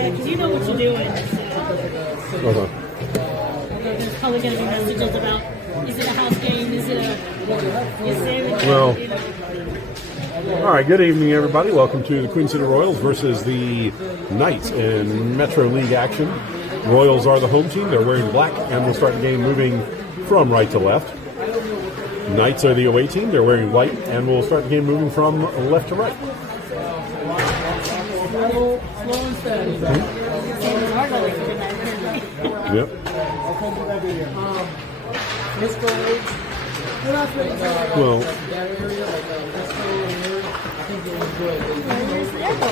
Yeah, because you know what you're doing. So. There's probably going to be messages about, is it a house game? Is it a... Well, all right, good evening, everybody. Welcome to the Queen City Royals versus the Knights in Metro League action. Royals are the home team. They're wearing black, and we'll start the game moving from right to left. Knights are the away team. They're wearing white, and we'll start the game moving from left to right. Yep. Well,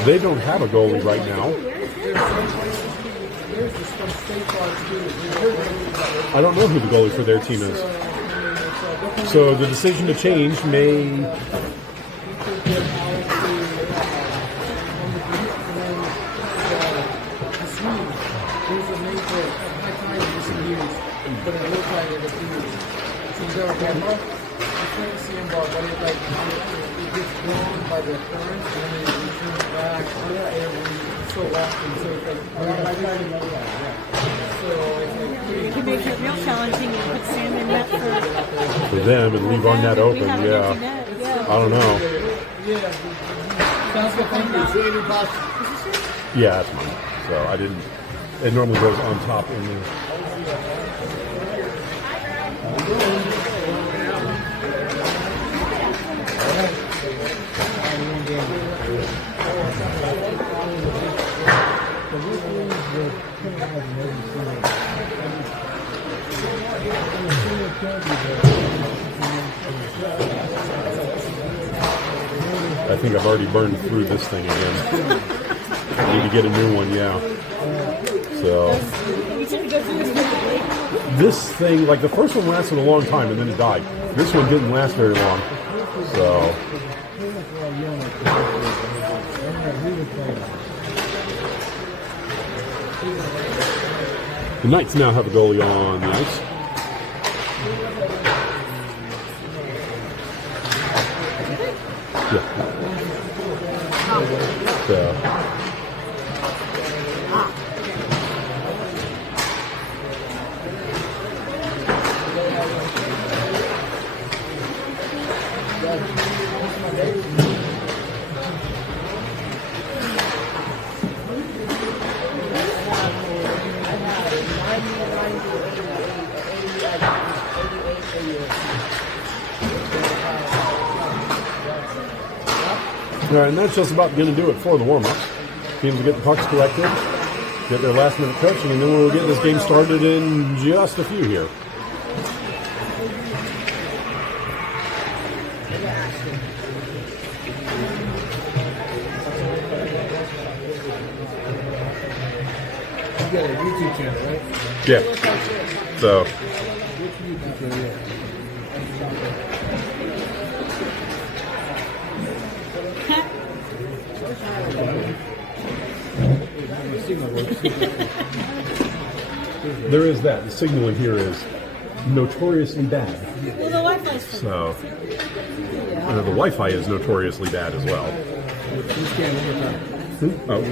they don't have a goalie right now. I don't know who the goalie for their team is. So the decision to change may... You can make it real challenging and put Sam in net for them and leave our net open. Yeah. I don't know. Yeah, that's mine. So I didn't. It normally goes on top in the. I think I've already burned through this thing again. I need to get a new one, yeah. So this thing, like the first one lasted a long time and then it died. This one didn't last very long. So the Knights now have a goalie on the ice. Yeah. So. All right, and that's just about going to do it for the warm-ups. Teams will get the pucks collected, get their last-minute coaching, and then we'll get this game started in just a few here. You got a YouTube channel, right? Yeah. So. There is that. The signal in here is notoriously bad. Well, the Wi-Fi's so the Wi-Fi is notoriously bad as well. Oh.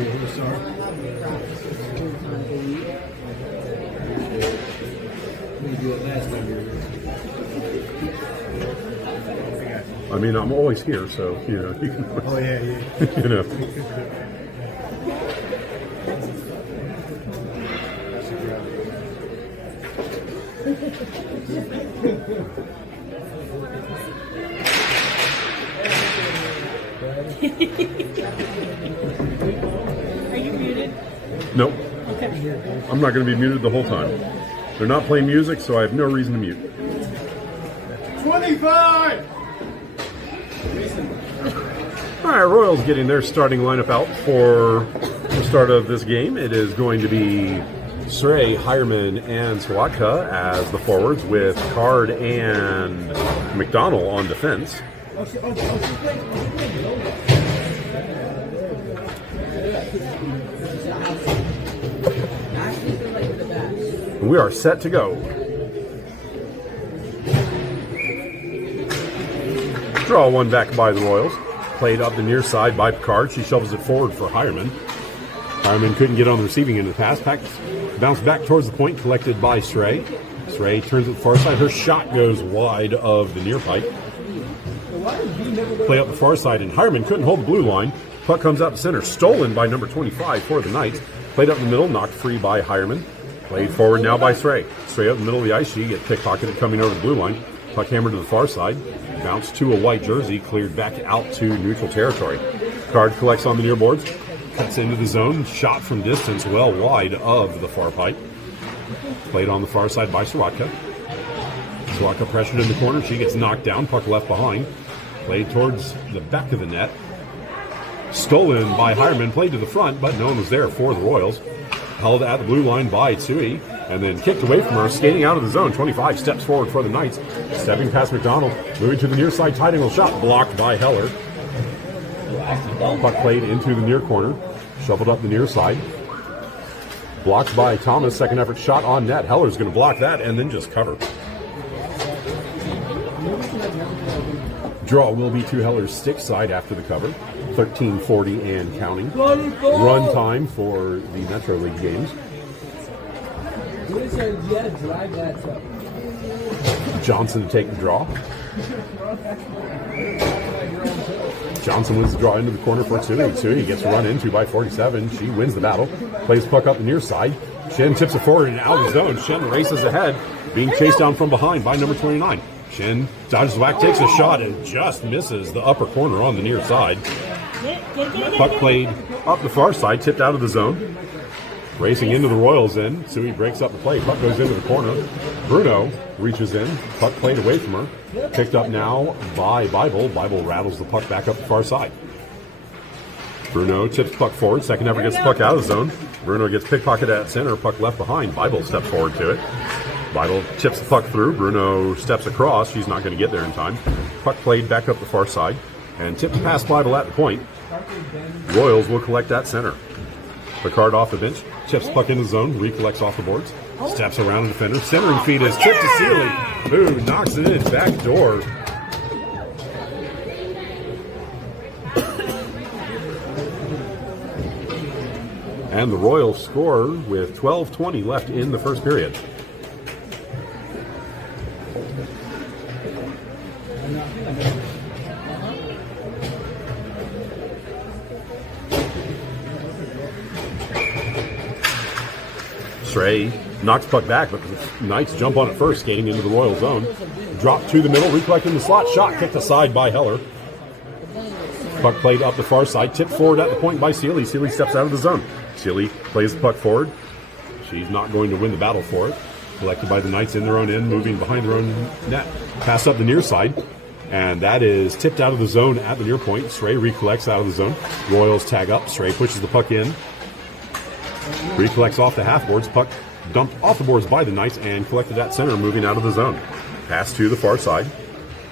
I mean, I'm always here, so you know. You can, oh yeah. You know. Are you muted? Nope. Okay. I'm not going to be muted the whole time. They're not playing music, so I have no reason to mute. 25! All right, Royals getting their starting lineup out for the start of this game. It is going to be Srey, Hireman, and Swatka as the forwards, with Card and McDonald on defense. We are set to go. Draw one back by the Royals. Played up the near side by Picard. She shovels it forward for Hireman. Harriman couldn't get on the receiving end of the pass. Bounced back towards the point, collected by Sray. Sray turns it far side. Her shot goes wide of the near pike. Play up the far side, and Harriman couldn't hold the blue line. Puck comes out to center, stolen by number 25 for the Knights. Played up the middle, knocked free by Harriman. Played forward now by Sray. Sray up the middle of the ice. She gets pickpocketed coming over the blue line. Puck hammered to the far side. Bounced to a white jersey, cleared back out to neutral territory. Card collects on the near boards. Cuts into the zone. Shot from distance, well wide of the far pipe. Played on the far side by Soroka. Soroka pressured in the corner. She gets knocked down. Puck left behind. Played towards the back of the net. Stolen by Harriman. Played to the front, but no one was there for the Royals. Held at the blue line by Tsui, and then kicked away from her, skating out of the zone. 25 steps forward for the Knights. Stepping past McDonald. Moving to the near side. Tight angle shot. Blocked by Heller. Puck played into the near corner. Shuffled up the near side. Blocked by Thomas. Second effort shot on net. Heller's going to block that and then just cover. Draw will be to Heller's stick side after the cover. 13:40 and counting. Run time for the Metro League games. Johnson to take the draw. Johnson wins the draw into the corner for Tsui. Tsui gets run into by 47. She wins the battle. Plays puck up the near side. Shen tips it forward and out of the zone. Shen races ahead, being chased down from behind by number 29. Shen dodges the whack, takes a shot, and just misses the upper corner on the near side. Puck played up the far side, tipped out of the zone. Racing into the Royals end. Tsui breaks up the play. Puck goes into the corner. Bruno reaches in. Puck played away from her. Picked up now by Bible. Bible rattles the puck back up the far side. Bruno tips the puck forward. Second effort gets the puck out of the zone. Bruno gets pickpocketed at center. Puck left behind. Bible steps forward to it. Bible chips the puck through. Bruno steps across. She's not going to get there in time. Puck played back up the far side. And tipped past Bible at the point. Royals will collect at center. Picard off the bench. Chips puck in the zone. Recollects off the boards. Steps around the defender. Centering feed is chipped to Sealy, who knocks it in back door. And the Royals score with 12:20 left in the first period. Stray knocks puck back, but the Knights jump on it first, skating into the Royal zone. Drop to the middle, recollecting the slot. Shot kicked aside by Heller. Puck played up the far side, tipped forward at the point by Sealy. Sealy steps out of the zone. Sealy plays the puck forward. She's not going to win the battle for it. Collected by the Knights in their own end, moving behind their own net. Pass up the near side, and that is tipped out of the zone at the near point. Stray recollects out of the zone. Royals tag up. Stray pushes the puck in. Recollects off the half boards. Puck dumped off the boards by the Knights and collected at center, moving out of the zone. Pass to the far side.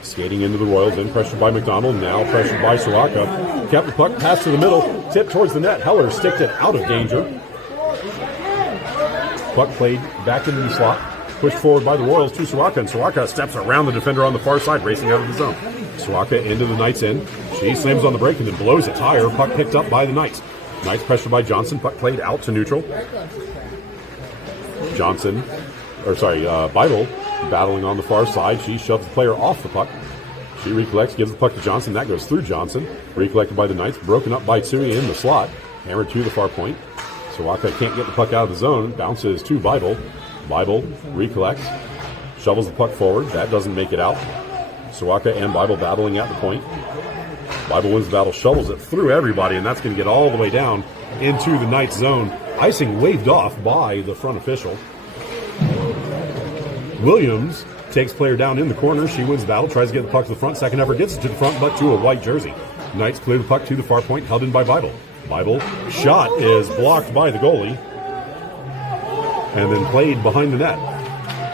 Skating into the Royals, then pressured by McDonald, now pressured by Soroka. Kept the puck, pass to the middle, tipped towards the net. Heller sticked it out of danger. Puck played back into the slot, pushed forward by the Royals to Soroka, and Soroka steps around the defender on the far side, racing out of the zone. Soroka into the Knights end. She slams on the break and then blows a tire. Puck picked up by the Knights. Knights pressured by Johnson. Puck played out to neutral. Bible battling on the far side. She shoves the player off the puck. She recollects, gives the puck to Johnson. That goes through Johnson. Recollected by the Knights. Broken up by Tsui in the slot. Hammered to the far point. Soroka can't get the puck out of the zone. Bounces to Bible. Bible recollects. Shovels the puck forward. That doesn't make it out. Soroka and Bible battling at the point. Bible wins the battle, shovels it through everybody, and that's going to get all the way down into the Knights zone. Icing waved off by the front official. Williams takes player down in the corner. She wins the battle, tries to get the puck to the front. Second effort gets it to the front, but to a white jersey. Knights clear the puck to the far point, held in by Bible. Bible shot is blocked by the goalie and then played behind the net.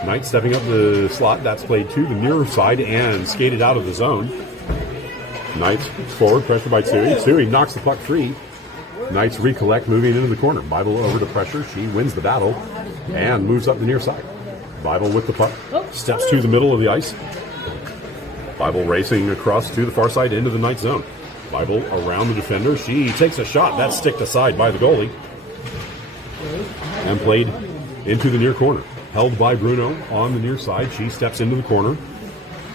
Knights stepping up the slot. That's played to the near side and skated out of the zone. Knights forward, pressure by Tsui. Tsui knocks the puck free. Knights recollect, moving into the corner. Bible over to pressure. She wins the battle and moves up the near side. Bible with the puck. Steps to the middle of the ice. Bible racing across to the far side into the Knights zone. Bible around the defender. She takes a shot. That's sticked aside by the goalie. and played into the near corner. Held by Bruno on the near side. She steps into the corner.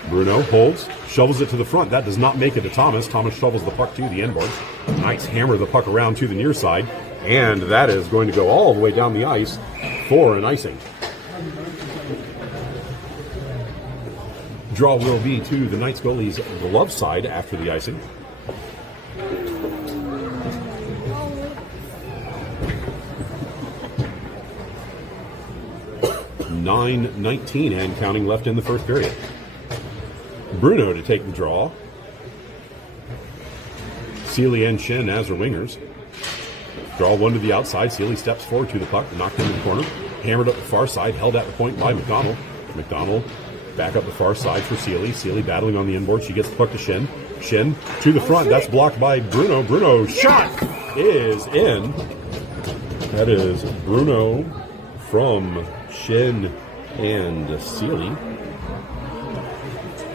Bruno holds, shovels it to the front. That does not make it to Thomas. Thomas shovels the puck to the end boards. Knights hammer the puck around to the near side, and that is going to go all the way down the ice for an icing. Draw will be to the Knights goalie's glove side after the icing. .9:19 and counting left in the first period. Bruno to take the draw. Sealy and Shin as her wingers. Draw one to the outside. Sealy steps forward to the puck, knocked into the corner. Hammered up the far side, held at the point by McDonald. McDonald back up the far side for Sealy. Sealy battling on the inboard. She gets the puck to Shin. Shin to the front. That's blocked by Bruno. Bruno shot is in. That is Bruno from Shin and Sealy.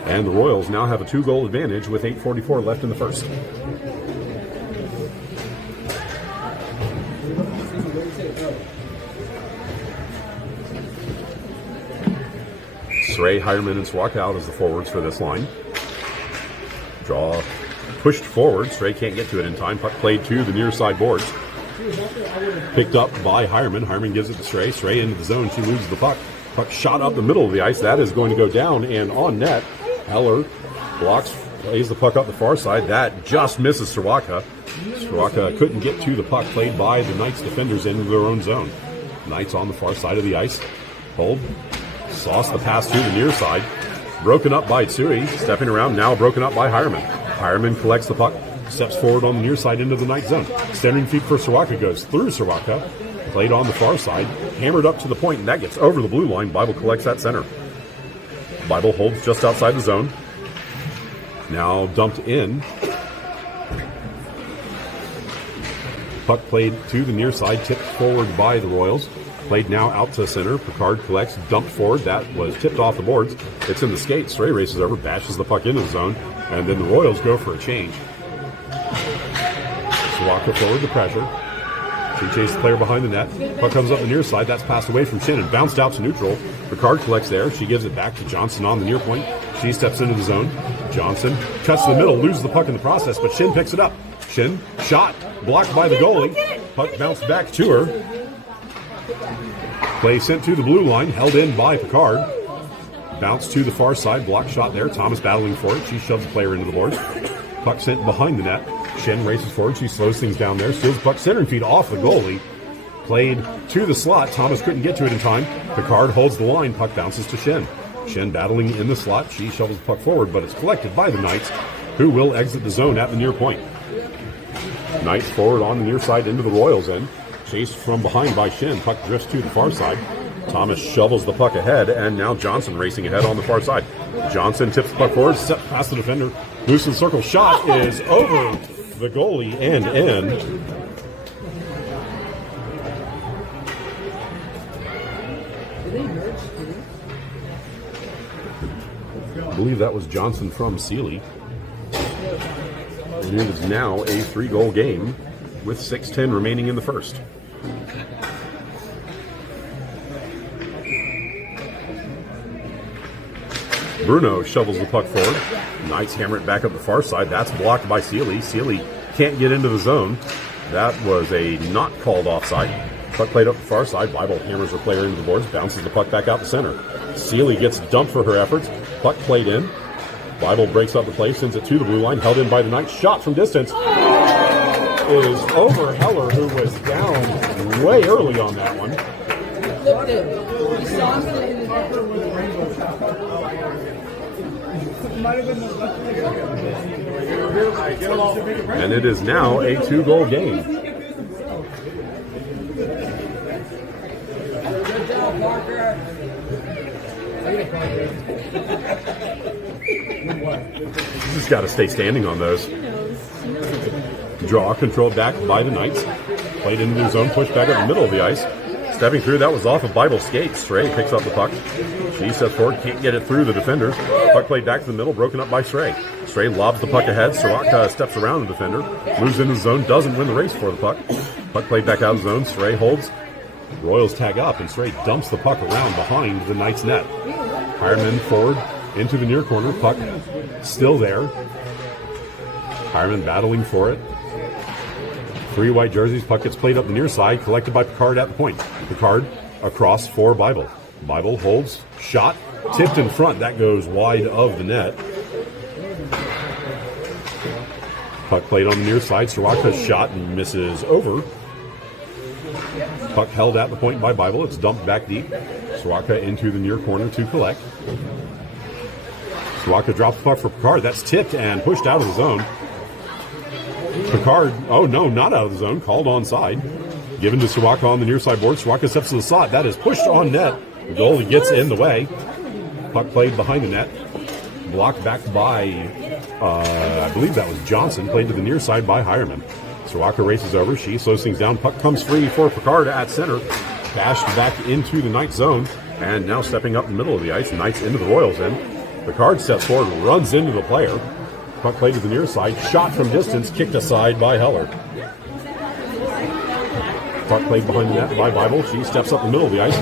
And the Royals now have a 2-goal advantage with 8:44 left in the first. Sray, Hireman, and Swak out as the forwards for this line. Draw pushed forward. Sray can't get to it in time. Puck played to the near side boards. Picked up by Hireman. Hireman gives it to Sray. Sray into the zone. She loses the puck. Puck shot up the middle of the ice. That is going to go down and on net. Heller blocks, plays the puck up the far side. That just misses Sawaka. Sawaka couldn't get to the puck, played by the Knights defenders into their own zone. Knights on the far side of the ice. Hold. Sauce the pass to the near side. Broken up by Tsui. Stepping around, now broken up by Hireman. Hireman collects the puck, steps forward on the near side into the Knights zone. Standing feet for Sawaka goes through Sawaka. Played on the far side. Hammered up to the point, and that gets over the blue line. Bible collects that center. Bible holds just outside the zone. Now dumped in. Puck played to the near side, tipped forward by the Royals. Played now out to center. Picard collects, dumped forward. That was tipped off the boards. It's in the skates. Stray races over, bashes the puck into the zone, and then the Royals go for a change. Sawaka forward, the pressure. She chases the player behind the net. Puck comes up the near side. That's passed away from Shin and bounced out to neutral. Picard collects there. She gives it back to Johnson on the near point. She steps into the zone. Johnson cuts to the middle, loses the puck in the process, but Shin picks it up. Shin, shot, blocked by the goalie. Puck bounced back to her. Play sent to the blue line, held in by Picard. Bounce to the far side, block shot there. Thomas battling for it. She shoves the player into the boards. Puck sent behind the net. Shin races forward. She slows things down there. Steals the puck center feet off the goalie. Played to the slot. Thomas couldn't get to it in time. Picard holds the line. Puck bounces to Shin. Shin battling in the slot. She shovels the puck forward, but it's collected by the Knights, who will exit the zone at the near point. Knights forward on the near side into the Royals end. Chased from behind by Shin. Puck drifts to the far side. Thomas shovels the puck ahead, and now Johnson racing ahead on the far side. Johnson tips the puck forward, set past the defender. Loose in the circle. Shot is over the goalie and in. I believe that was Johnson from Sealy. And it is now a 3-goal game with 6:10 remaining in the first. Bruno shovels the puck forward. Knights hammer it back up the far side. That's blocked by Sealy. Sealy can't get into the zone. That was a not called offside. Puck played up the far side. Bible hammers her player into the boards. Bounces the puck back out the center. Sealy gets dumped for her efforts. Puck played in. Bible breaks up the play, sends it to the blue line. Held in by the Knights. Shot from distance is over Heller, who was down way early on that one. And it is now a 2-goal game. Just got to stay standing on those. Draw controlled back by the Knights. Played into the zone, pushed back up the middle of the ice. Stepping through, that was off of Bible skate. Stray picks up the puck. She steps forward, can't get it through the defenders. Puck played back to the middle, broken up by Stray. Stray lobs the puck ahead. Siraka steps around the defender, moves into the zone, doesn't win the race for the puck. Puck played back out of the zone. Stray holds, Royals tag up, and straight dumps the puck around behind the Knights net. Hireman forward into the near corner. Puck still there. Hireman battling for it. 3 white jerseys. Puck gets played up the near side, collected by Picard at the point. Picard across for Bible. Bible holds, shot, tipped in front. That goes wide of the net. Puck played on the near side. Soroka's shot and misses over. Puck held at the point by Bible. It's dumped back deep. Soroka into the near corner to collect. Soroka drops the puck for Picard. That's tipped and pushed out of the zone. Picard, oh no, not out of the zone. Called onside. Given to Soroka on the near side board. Soroka steps to the slot. That is pushed on net. The goalie gets in the way. Puck played behind the net. Blocked back by, I believe that was Johnson. Played to the near side by Hireman. Soroka races over. She slows things down. Puck comes free for Picard at center. Bashed back into the Knights zone. And now stepping up in the middle of the ice. Knights into the Royals end. Picard steps forward, runs into the player. Puck played to the near side. Shot from distance. Kicked aside by Heller. Puck played behind the net by Bible. She steps up the middle of the ice.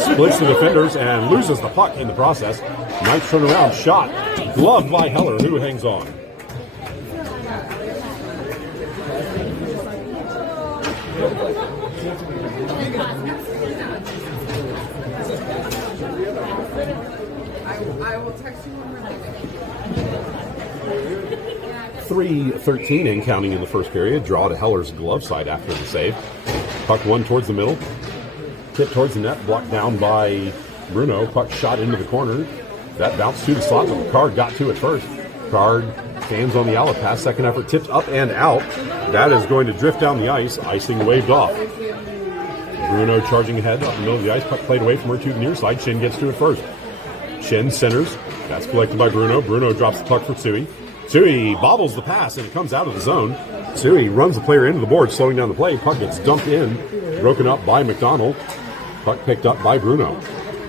Splits the defenders and loses the puck in the process. Knights turn around. Shot. Gloved by Heller, who hangs on. I will text you when we're done. 3:13 and counting in the first period. Draw to Heller's glove side after the save. Puck one towards the middle. Tip towards the net. Blocked down by Bruno. Puck shot into the corner. That bounced to the slot, but Picard got to it first. Picard stands on the outlet pass. Second effort tipped up and out. That is going to drift down the ice. Icing waved off. Bruno charging ahead up the middle of the ice. Puck played away from her to the near side. Shin gets to it first. Shin centers. That's collected by Bruno. Bruno drops the puck for Tsui. Tsui bobbles the pass and it comes out of the zone. Tsui runs the player into the board, slowing down the play. Puck gets dumped in, broken up by McDonald. Puck picked up by Bruno.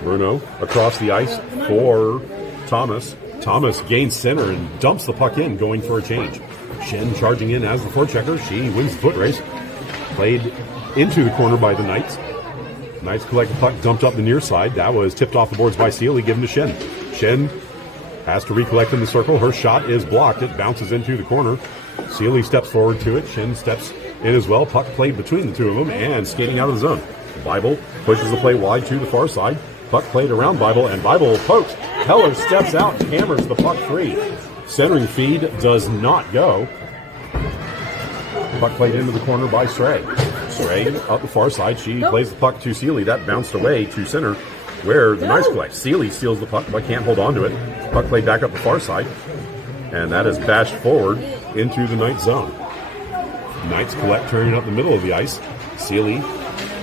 Bruno across the ice for Thomas. Thomas gains center and dumps the puck in, going for a change. Shin charging in as the forechecker. She wins the foot race. Played into the corner by the Knights. Knights collect the puck, dumped up the near side. That was tipped off the boards by Sealy, given to Shin. Shin has to recollect in the circle. Her shot is blocked. It bounces into the corner. Sealy steps forward to it. Shin steps in as well. Puck played between the two of them and skating out of the zone. Bible pushes the play wide to the far side. Puck played around Bible, and Bible pokes. Heller steps out and hammers the puck free. Centering feed does not go. Puck played into the corner by Stray. Stray up the far side. She plays the puck to Sealy. That bounced away to center, where the Knights collect. Sealy steals the puck, but can't hold on to it. Puck played back up the far side, and that is bashed forward into the Knights zone. Knights collect, turning up the middle of the ice. Sealy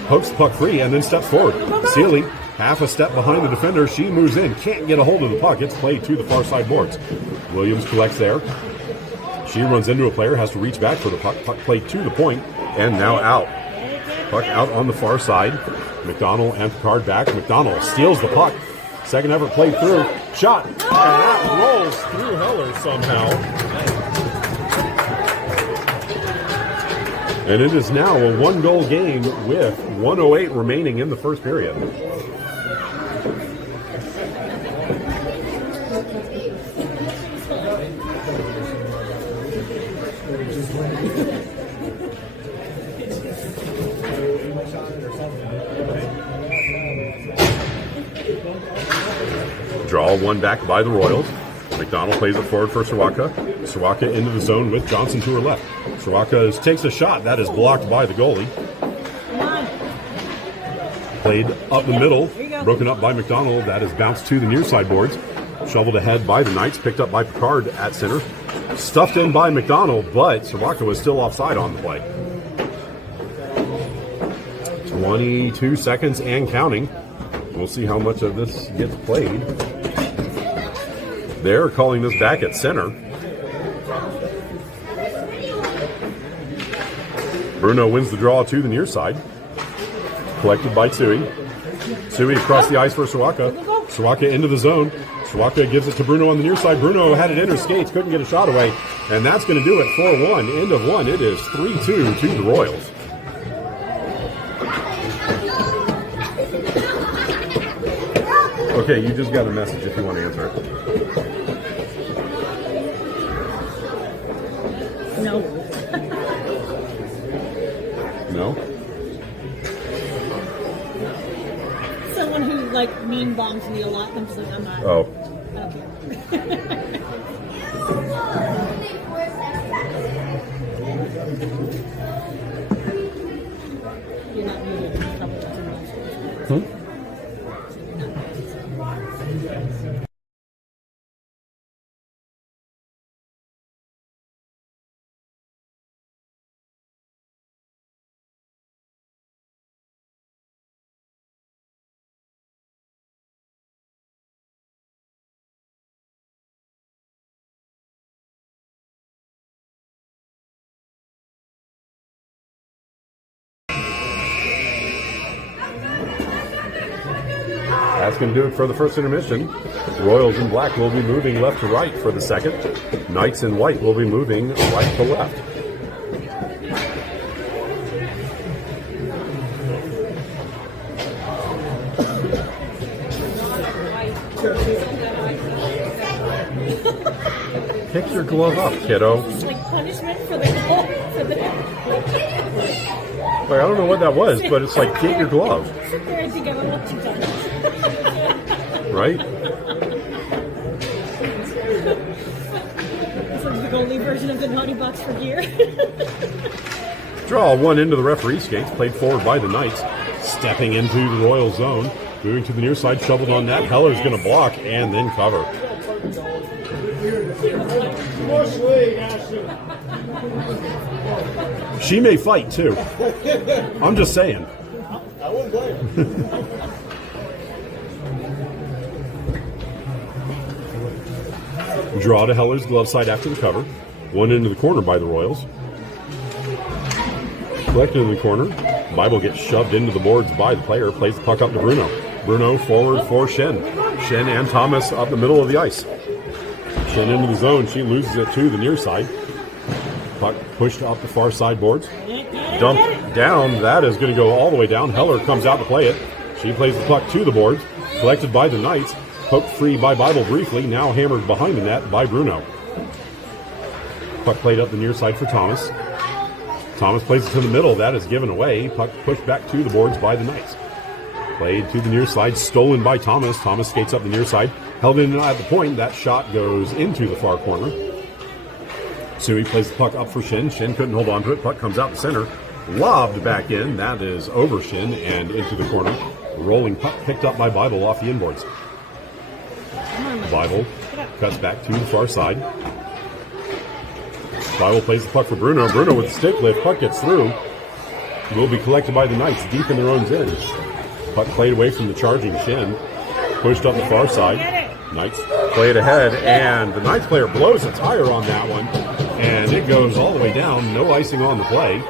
pokes the puck free and then steps forward. Sealy, half a step behind the defender. She moves in, can't get a hold of the puck. It's played to the far side boards. Williams collects there. She runs into a player, has to reach back for the puck. Puck played to the point, and now out. Puck out on the far side. McDonald and Picard back. McDonald steals the puck. Second effort played through. Shot. And that rolls through Heller somehow. And it is now a one-goal game with 1:08 remaining in the first period. Draw one back by the Royals. McDonald plays it forward for Soroka. Soroka into the zone with Johnson to her left. Soroka takes a shot. That is blocked by the goalie. Played up the middle. Broken up by McDonald. That is bounced to the near side boards. Shoveled ahead by the Knights. Picked up by Picard at center. Stuffed in by McDonald, but Soroka was still offside on the play. 22 seconds and counting. We'll see how much of this gets played. They're calling this back at center. Bruno wins the draw to the near side. Collected by Tsui. Tsui across the ice for Soroka. Soroka into the zone. Soroka gives it to Bruno on the near side. Bruno had it in her skates, couldn't get a shot away. And that's going to do it for one. End of one. It is 3-2 to the Royals. okay. You just got a message if you want to answer it. No. No? Someone who like mean bombs me a lot. I'm just like, I'm not. Oh. I don't care. You're not muted. You probably don't know. Hmm? That's going to do it for the first intermission. Royals in black will be moving left to right for the second. Knights in white will be moving right to left. Pick your glove up, kiddo. It's like punishment for the goal. Like, I don't know what that was, but it's like, get your glove. Sit there and think about what you've done. Right? It's like the goalie version of the naughty box for gear. Draw one into the referee skates, played forward by the Knights. Stepping into the Royal zone, moving to the near side, shoveled on net. Heller's going to block and then cover. She may fight too. I'm just saying. I wouldn't blame her. Draw to Heller's glove side after the cover. One into the corner by the Royals. Collected in the corner. Bible gets shoved into the boards by the player. Plays the puck up to Bruno. Bruno forward for Shen. Shen and Thomas up the middle of the ice. Shen into the zone. She loses it to the near side. Puck pushed up the far side boards. Dumped down. That is going to go all the way down. Heller comes out to play it. She plays the puck to the boards. Collected by the Knights. Poked free by Bible briefly. Now hammered behind the net by Bruno. Puck played up the near side for Thomas. Thomas plays it to the middle. That is given away. Puck pushed back to the boards by the Knights. Played to the near side. Stolen by Thomas. Thomas skates up the near side. Held in at the point. That shot goes into the far corner. Sui plays the puck up for Shin. Shin couldn't hold on to it. Puck comes out the center. Lobbed back in. That is over Shin and into the corner. Rolling puck picked up by Bible off the inboards. Bible cuts back to the far side. Bible plays the puck for Bruno. Bruno with the stick lift. Puck gets through. Will be collected by the Knights deep in their own end. Puck played away from the charging Shin. Pushed up the far side. Knights play it ahead, and the Knights player blows a tire on that one, and it goes all the way down. No icing on the play.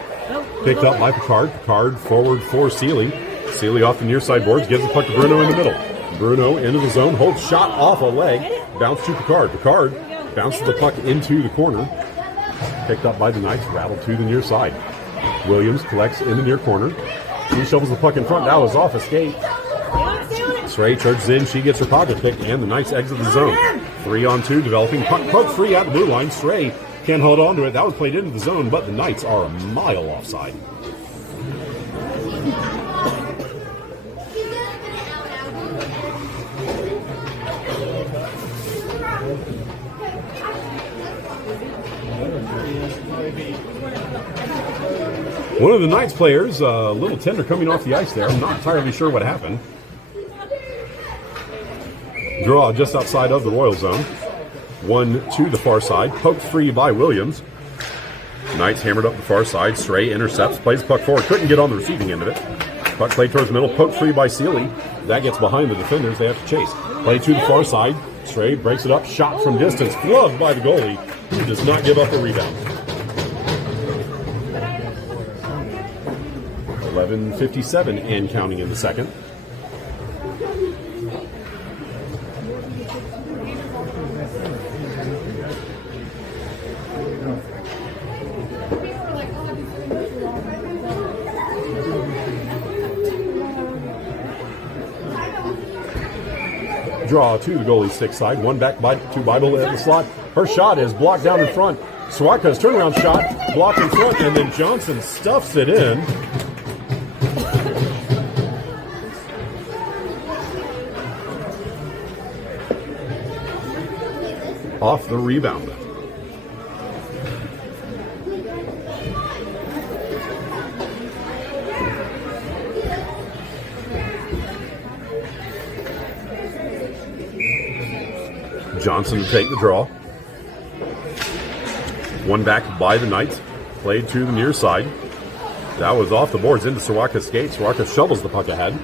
Picked up by Picard. Picard forward for Seeley. Seeley off the near side boards. Gives the puck to Bruno in the middle. Bruno into the zone. Holds shot off a leg. Bounce to Picard. Picard bounces the puck into the corner. Picked up by the Knights. Rattled to the near side. Williams collects in the near corner. She shovels the puck in front. That was off a skate. Stray charges in. She gets her pocket picked, and the Knights exit the zone. 3-on-2 developing. Puck poked free at the blue line. Stray can't hold on to it. That was played into the zone, but the Knights are a mile offside. One of the Knights players, a little tender coming off the ice there. I'm not entirely sure what happened. Draw just outside of the Royal zone. One to the far side. Poked free by Williams. Knights hammered up the far side. Stray intercepts, plays puck forward. Couldn't get on the receiving end of it. Puck played towards the middle. Poked free by Seeley. That gets behind the defenders. They have to chase. Play to the far side. Stray breaks it up. Shot from distance. Gloved by the goalie, who does not give up a rebound. 11:57 and counting in the second. Draw to the goalie's stick side. One back to Bible at the slot. Her shot is blocked down in front. Sawaka's turnaround shot blocked in front, and then Johnson stuffs it in. Off the rebound. Johnson to take the draw. One back by the Knights. Played to the near side. That was off the boards into Sawaka's skate. Sawaka shovels the puck ahead.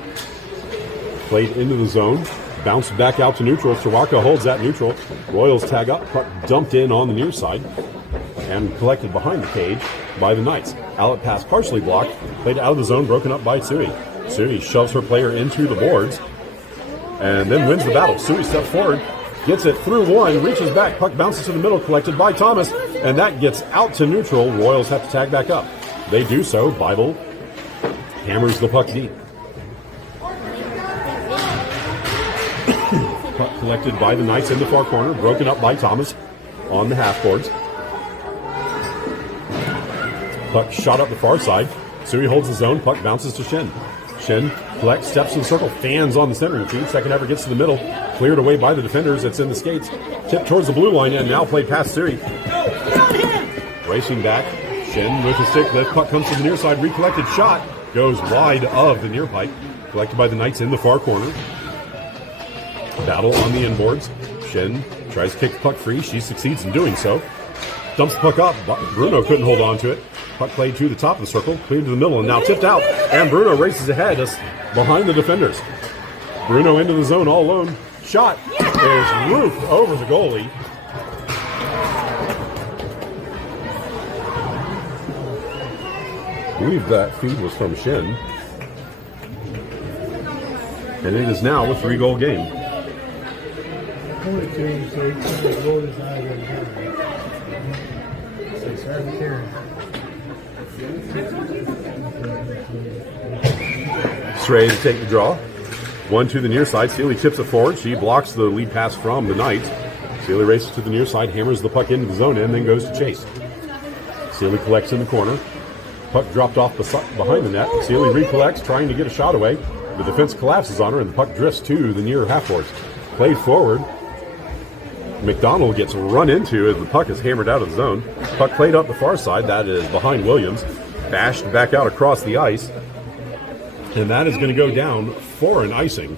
Played into the zone. Bounced back out to neutral. Sawaka holds that neutral. Royals tag up. Puck dumped in on the near side. And collected behind the cage by the Knights. Outlet pass partially blocked. Played out of the zone. Broken up by Sui. Sui shoves her player into the boards. And then wins the battle. Sui steps forward. Gets it through one, reaches back, puck bounces to the middle, collected by Thomas, and that gets out to neutral. Royals have to tag back up. They do so. Bible hammers the puck deep. Puck collected by the Knights in the far corner, broken up by Thomas on the half boards. Puck shot up the far side. Sui holds the zone, puck bounces to Shen. Shen collects, steps in the circle, fans on the centering feed. Second effort gets to the middle, cleared away by the defenders. It's in the skates. Tipped towards the blue line and now played past Suri. Racing back, Shen with a stick lift. Puck comes to the near side, recollected shot. Goes wide of the near pipe. Collected by the Knights in the far corner. Battle on the inboards. Shen tries to kick the puck free. She succeeds in doing so. Dumps the puck up, but Bruno couldn't hold on to it. Puck played to the top of the circle, cleared to the middle, and now tipped out. And Bruno races ahead behind the defenders. Bruno into the zone all alone. Shot is roofed over the goalie. I believe that feed was from Shen. And it is now a 3-goal game. Stray to take the draw. One to the near side. Sealy tips it forward. She blocks the lead pass from the Knights. Sealy races to the near side, hammers the puck into the zone, and then goes to chase. Sealy collects in the corner. Puck dropped off behind the net. Sealy recollects, trying to get a shot away. The defense collapses on her, and the puck drifts to the near half boards. Played forward. McDonald gets run into as the puck is hammered out of the zone. Puck played up the far side. That is behind Williams. Bashed back out across the ice. And that is going to go down for an icing.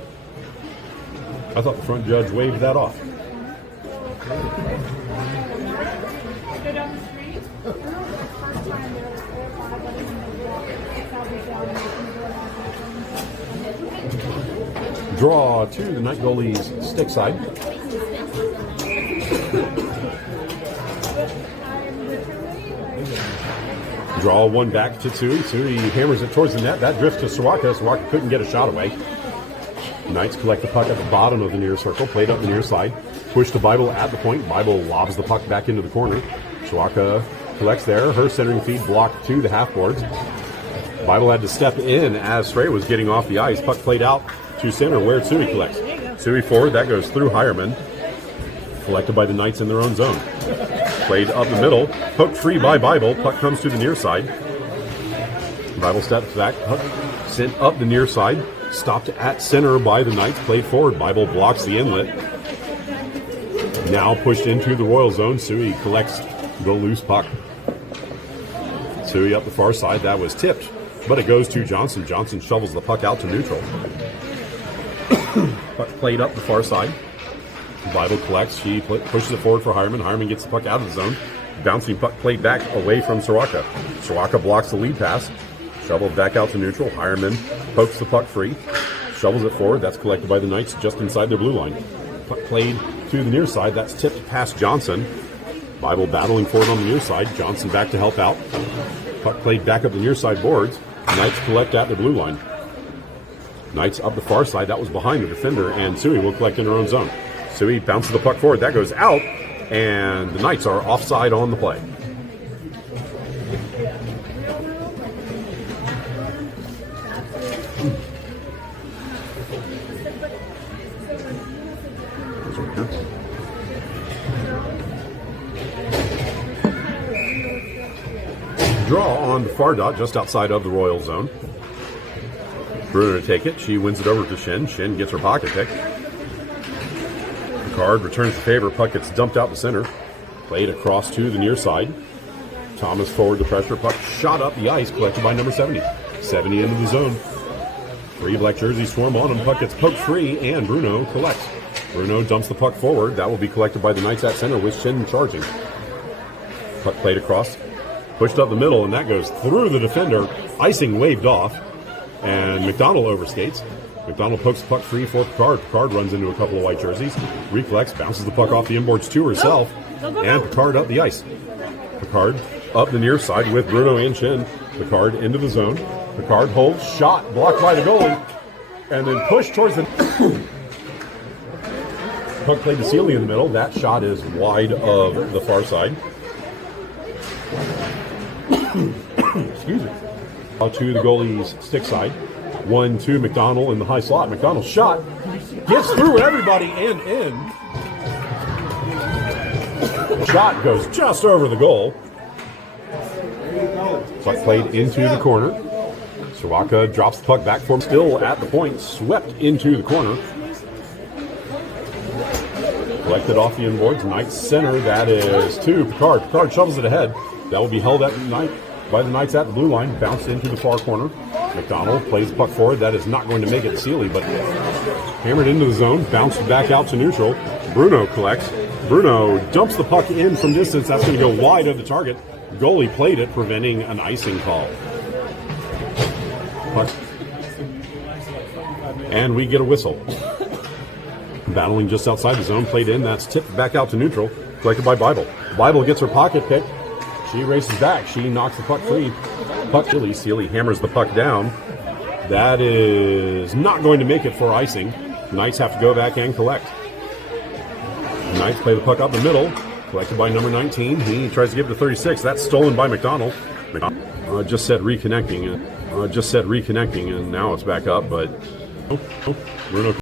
I thought the front judge waved that off. Draw to the Knight goalie's stick side. Draw one back to Tsui. Tsui hammers it towards the net. That drifts to Sawaka. Sawaka couldn't get a shot away. Knights collect the puck at the bottom of the near circle. Played up the near side. Push to Bible at the point. Bible lobs the puck back into the corner. Sawaka collects there. Her centering feed blocked to the half boards. Bible had to step in as Stray was getting off the ice. Puck played out to center where Tsui collects. Tsui forward. That goes through Hireman. Collected by the Knights in their own zone. Played up the middle. Poked free by Bible. Puck comes to the near side. Bible steps back. Puck sent up the near side. Stopped at center by the Knights. Played forward. Bible blocks the inlet. Now pushed into the Royal zone. Sui collects the loose puck. Sui up the far side. That was tipped, but it goes to Johnson. Johnson shovels the puck out to neutral. Puck played up the far side. Bible collects. She pushes it forward for Hireman. Hireman gets the puck out of the zone. Bouncing puck played back away from Sawaka. Sawaka blocks the lead pass. Shoveled back out to neutral. Hireman pokes the puck free. Shovels it forward. That's collected by the Knights just inside their blue line. Puck played to the near side. That's tipped past Johnson. Bible battling forward on the near side. Johnson back to help out. Puck played back up the near side boards. Knights collect at the blue line. Knights up the far side. That was behind the defender, and Sui will collect in her own zone. Sui bounces the puck forward. That goes out, and the Knights are offside on the play. on the far dot, just outside of the Royal zone. Bruno to take it. She wins it over to Shen. Shen gets her pocket pick. Picard returns the favor. Puck gets dumped out the center. Played across to the near side. Thomas forward to pressure. Puck shot up the ice, collected by number 70. 70 into the zone. 3 black jerseys swarm on him. Puck gets poked free, and Bruno collects. Bruno dumps the puck forward. That will be collected by the Knights at center with Shen charging. Puck played across. Pushed up the middle, and that goes through the defender. Icing waved off, and McDonald overskates. McDonald pokes the puck free for Picard. Picard runs into a couple of white jerseys. Reflex, bounces the puck off the inboards to herself, and Picard up the ice. Picard up the near side with Bruno and Shen. Picard into the zone. Picard holds, shot, blocked by the goalie, and then pushed towards the... Puck played to Sealy in the middle. That shot is wide of the far side. Excuse me. Out to the goalie's stick side. 1-2 McDonald in the high slot. McDonald's shot gets through everybody and in. Shot goes just over the goal. Puck played into the corner. Sawaka drops the puck back for him. Still at the point. Swept into the corner. Collected off the inboards. Knights center. That is to Picard. Picard shovels it ahead. That will be held at night by the Knights at the blue line. Bounced into the far corner. McDonald plays the puck forward. That is not going to make it to Sealy, but hammered into the zone. Bounced back out to neutral. Bruno collects. Bruno dumps the puck in from distance. That's going to go wide of the target. Goalie played it, preventing an icing call. Puck. And we get a whistle. Battling just outside the zone. Played in. That's tipped back out to neutral. Collected by Bible. Bible gets her pocket pick. She races back. She knocks the puck free. Puck Sealy. Sealy hammers the puck down. That is not going to make it for icing. Knights have to go back and collect. Knights play the puck up the middle. Collected by number 19. He tries to give it to 36. That's stolen by McDonald. Just said reconnecting. And now it's back up, but Bruno